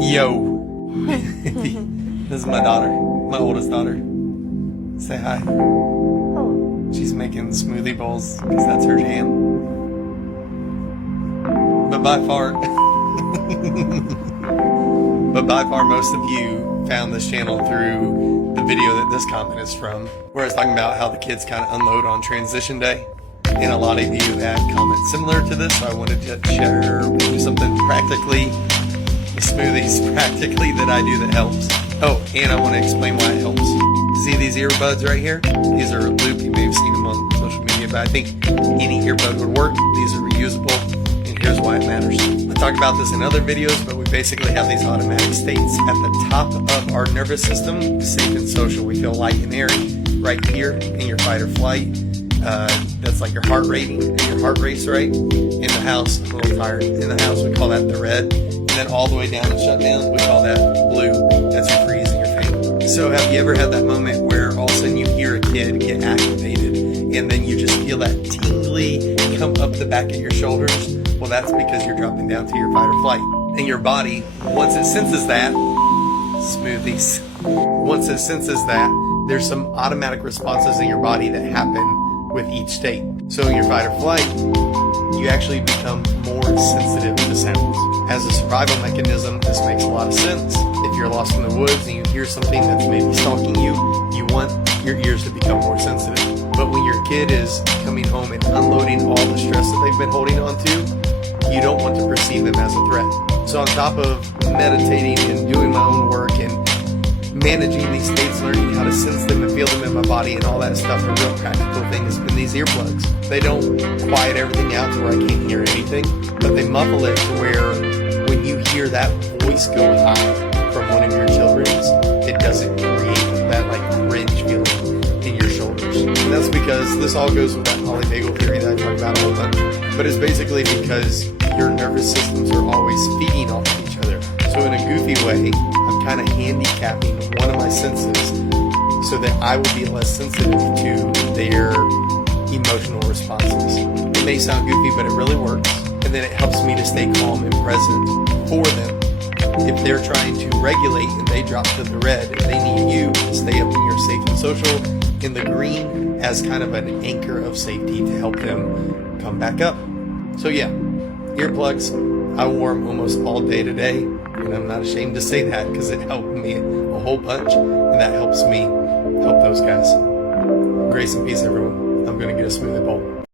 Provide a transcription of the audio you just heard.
Yo. This is my daughter, my oldest daughter. Say hi. Oh. She's making smoothie bowls because that's her jam. But by far, most of you found this channel through the video that this comment is from, where I was talking about how the kids kind of unload on transition day. And a lot of you had comments similar to this, so I wanted to share with you something practically, the smoothies practically that I do that helps. Oh, and I want to explain why it helps. See these earbuds right here? These are Loop. You may have seen them on social media, but I think any earbud would work. These are reusable, and here's why it matters. I talked about this in other videos, but we basically have these automatic states at the top of our nervous system, safe and social. We feel light and airy right here in your fight or flight. That's like your heart rate and your heart rate's right. In the house, I'm a little tired. In the house, we call that the red. And then all the way down and shut down, we call that blue. That's your freeze and your faint. So have you ever had that moment where all of a sudden you hear a kid get activated and then you just feel that tingly come up the back of your shoulders? Well, that's because you're dropping down to your fight or flight. And your body, once it senses that, smoothies, once it senses that, there's some automatic responses in your body that happen with each state. So in your fight or flight, you actually become more sensitive to sounds. As a survival mechanism, this makes a lot of sense. If you're lost in the woods and you hear something that's maybe stalking you, you want your ears to become more sensitive. But when your kid is coming home and unloading all the stress that they've been holding on to, you don't want to perceive them as a threat. So on top of meditating and doing my own work and managing these states, learning how to sense them and feel them in my body and all that stuff, a real practical thing has been these earplugs. They don't quiet everything out to where I can't hear anything, but they muffle it to where when you hear that voice go high from one of your children's, it doesn't create that like cringe feeling in your shoulders. And that's because this all goes with that polyvagal theory that I talk about a whole bunch. But it's basically because your nervous systems are always feeding off of each other. So in a goofy way, I'm kind of handicapping one of my senses so that I will be less sensitive to their emotional responses. It may sound goofy, but it really works. And then it helps me to stay calm and present for them. If they're trying to regulate and they drop to the red, they need you to stay up in your safe and social in the green as kind of an anchor of safety to help them come back up. So yeah, earplugs, I wore them almost all day today, and I'm not ashamed to say that because it helped me a whole bunch, and that helps me help those guys. Grace and peace, everyone. I'm going to get a smoothie bowl.